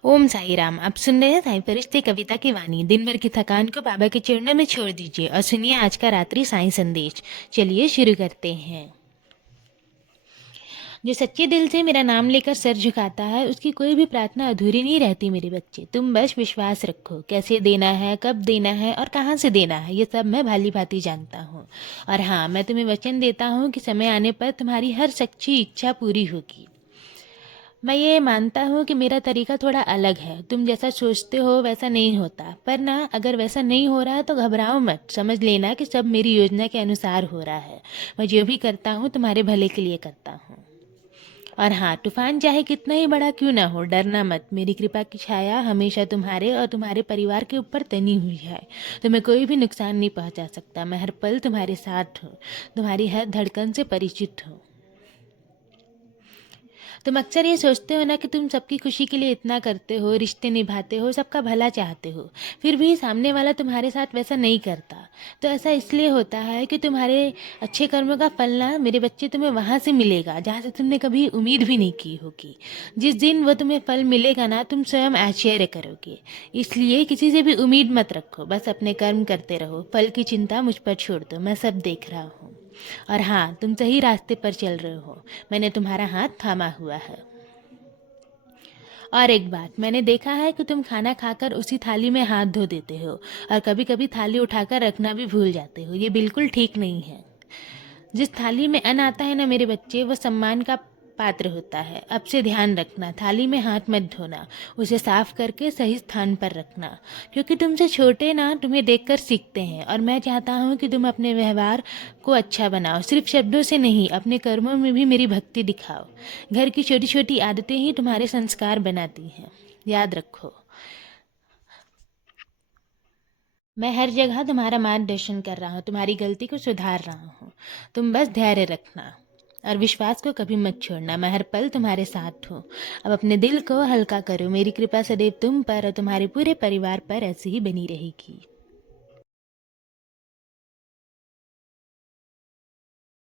ओम साई राम। आप सुन रहे हैं साई फरिश्ते कविता की वाणी। दिन भर की थकान को बाबा के चरणों में छोड़ दीजिए और सुनिए आज का रात्रि साई संदेश। चलिए शुरू करते हैं। जो सच्चे दिल से मेरा नाम लेकर सर झुकाता है उसकी कोई भी प्रार्थना अधूरी नहीं रहती। मेरे बच्चे, तुम बस विश्वास रखो। कैसे देना है, कब देना है और कहाँ से देना है, ये सब मैं भाली भांति जानता हूँ। और हाँ, मैं तुम्हें वचन देता हूँ कि समय आने पर तुम्हारी हर सच्ची इच्छा पूरी होगी। मैं ये मानता हूँ कि मेरा तरीका थोड़ा अलग है। तुम जैसा सोचते हो वैसा नहीं होता, पर ना, अगर वैसा नहीं हो रहा है तो घबराओ मत। समझ लेना कि सब मेरी योजना के अनुसार हो रहा है। मैं जो भी करता हूँ तुम्हारे भले के लिए करता हूँ। और हाँ, तूफान चाहे कितना ही बड़ा क्यों ना हो, डरना मत। मेरी कृपा की छाया हमेशा तुम्हारे और तुम्हारे परिवार के ऊपर तनी हुई है। तुम्हें कोई भी नुकसान नहीं पहुंचा सकता। मैं हर पल तुम्हारे साथ हूँ, तुम्हारी हर धड़कन से परिचित हूँ। तुम अक्सर ये सोचते हो ना कि तुम सबकी खुशी के लिए इतना करते हो, रिश्ते निभाते हो, सबका भला चाहते हो, फिर भी सामने वाला तुम्हारे साथ वैसा नहीं करता। तो ऐसा इसलिए होता है कि तुम्हारे अच्छे कर्मों का फल ना, मेरे बच्चे, तुम्हें वहाँ से मिलेगा जहाँ से तुमने कभी उम्मीद भी नहीं की होगी। जिस दिन वो तुम्हें फल मिलेगा ना, तुम स्वयं आश्चर्य करोगे। इसलिए किसी से भी उम्मीद मत रखो, बस अपने कर्म करते रहो। फल की चिंता मुझ पर छोड़ दो, मैं सब देख रहा हूँ। और हाँ, तुम सही रास्ते पर चल रहे हो। मैंने तुम्हारा हाथ थामा हुआ है। और एक बात, मैंने देखा है कि तुम खाना खाकर उसी थाली में हाथ धो देते हो और कभी कभी थाली उठाकर रखना भी भूल जाते हो। ये बिल्कुल ठीक नहीं है। जिस थाली में अन्न आता है ना मेरे बच्चे, वो सम्मान का पात्र होता है। अब से ध्यान रखना, थाली में हाथ मत धोना, उसे साफ करके सही स्थान पर रखना। क्योंकि तुमसे छोटे ना तुम्हें देखकर सीखते हैं, और मैं चाहता हूँ कि तुम अपने व्यवहार को अच्छा बनाओ। सिर्फ शब्दों से नहीं, अपने कर्मों में भी मेरी भक्ति दिखाओ। घर की छोटी छोटी आदतें ही तुम्हारे संस्कार बनाती हैं, याद रखो। मैं हर जगह तुम्हारा मार्गदर्शन कर रहा हूँ, तुम्हारी गलती को सुधार रहा हूँ। तुम बस धैर्य रखना और विश्वास को कभी मत छोड़ना। मैं हर पल तुम्हारे साथ हूँ। अब अपने दिल को हल्का करो। मेरी कृपा सदैव तुम पर और तुम्हारे पूरे परिवार पर ऐसी ही बनी रहेगी।